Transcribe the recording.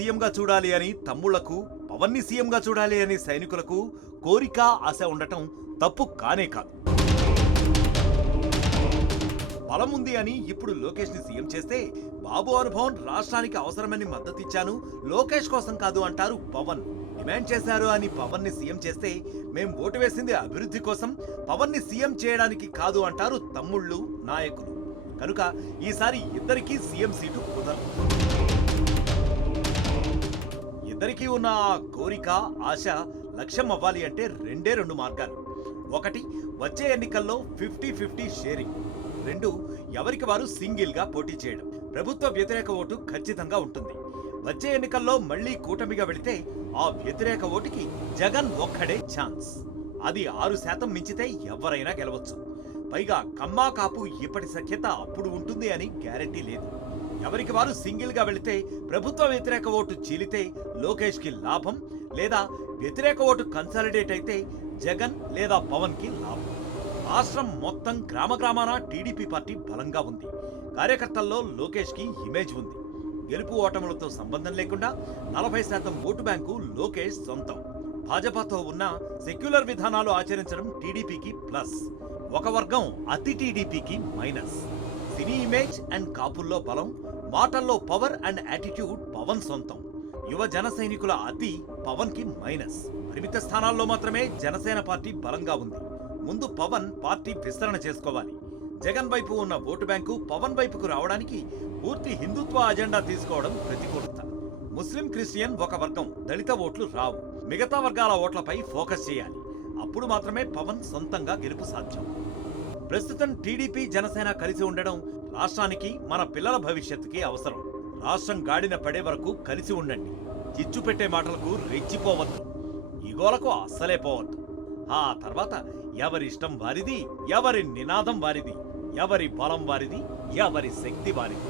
సీఎంగా చూడాలి అని తమ్ముళ్లకు, పవన్ని సీఎంగా చూడాలి అని సైనికులకు కోరిక, ఆశ ఉండటం తప్పు కానే కాదు. బలం ఉంది అని ఇప్పుడు లోకేష్ ని సీఎం చేస్తే బాబు అనుభవం రాష్ట్రానికి అవసరమని మద్దతిచ్చాను, లోకేష్ కోసం కాదు అంటారు పవన్. డిమాండ్ చేశారు అని పవన్ ని సీఎం చేస్తే మేం ఓటు వేసింది అభివృద్ధి కోసం, పవన్ ని సీఎం చేయడానికి కాదు అంటారు తమ్ముళ్ళు, నాయకులు. కనుక ఈసారి ఇద్దరికీ సీఎం సీటు కుదరదు. ఇద్దరికీ ఉన్న ఆ కోరిక, ఆశ లక్ష్యం అవ్వాలి అంటే రెండు మార్గాలు. ఒకటి, వచ్చే ఎన్నికల్లో 50-50 షేరింగ్. 2, ఎవరికి వారు సింగిల్ గా పోటీ చేయడం. ప్రభుత్వ వ్యతిరేక ఓటు ఖచ్చితంగా ఉంటుంది. వచ్చే ఎన్నికల్లో మళ్లీ కూటమిగా వెళితే ఆ వ్యతిరేక ఓటుకి జగన్ ఒక్కడే ఛాన్స్. అది 6% మించితే ఎవరైనా గెలవచ్చు. పైగా కమ్మా కాపు ఇప్పటి సఖ్యత అప్పుడు ఉంటుంది అని గ్యారెంటీ లేదు. ఎవరికి వారు సింగిల్ గా వెళితే ప్రభుత్వ వ్యతిరేక ఓటు చీలితే లోకేష్ కి లాభం, లేదా వ్యతిరేక ఓటు కన్సాలిడేట్ అయితే జగన్ లేదా పవన్ కి లాభం. రాష్ట్రం మొత్తం గ్రామాన టీడీపీ పార్టీ బలంగా ఉంది. కార్యకర్తల్లో లోకేష్ కి ఇమేజ్ ఉంది. గెలుపు ఓటములతో సంబంధం లేకుండా 40% ఓటు బ్యాంకు లోకేష్ సొంతం. భాజపాతో ఉన్న సెక్యులర్ విధానాలు ఆచరించడం టీడీపీకి ప్లస్, ఒక వర్గం అతి టీడీపీకి మైనస్. సినీ ఇమేజ్ అండ్ కాపుల్లో బలం, మాటల్లో పవర్ అండ్ యాటిట్యూడ్ పవన్ సొంతం. యువ జన సైనికుల అతి పవన్ కి మైనస్. పరిమిత స్థానాల్లో మాత్రమే జనసేన పార్టీ బలంగా ఉంది. ముందు పవన్ పార్టీ విస్తరణ చేసుకోవాలి. జగన్ వైపు ఉన్న ఓటు బ్యాంకు పవన్ వైపుకు రావడానికి పూర్తి హిందుత్వ అజెండా తీసుకోవడం ప్రతికూలత. ముస్లిం, క్రిస్టియన్ ఒక వర్గం, దళిత ఓట్లు రావు. మిగతా వర్గాల ఓట్లపై ఫోకస్ చేయాలి. అప్పుడు మాత్రమే పవన్ సొంతంగా గెలుపు సాధ్యం. ప్రస్తుతం టీడీపీ, జనసేన కలిసి ఉండడం రాష్ట్రానికి, మన పిల్లల భవిష్యత్తుకి అవసరం. రాష్ట్రం గాడిన పడే వరకు కలిసి ఉండండి. చిచ్చు పెట్టే మాటలకు రెచ్చిపోవద్దు, ఈగోలకు అస్సలే పోవద్దు. ఆ తర్వాత ఎవరి ఇష్టం వారిది, ఎవరి నినాదం వారిది, ఎవరి బలం వారిది, ఎవరి శక్తి వారిది.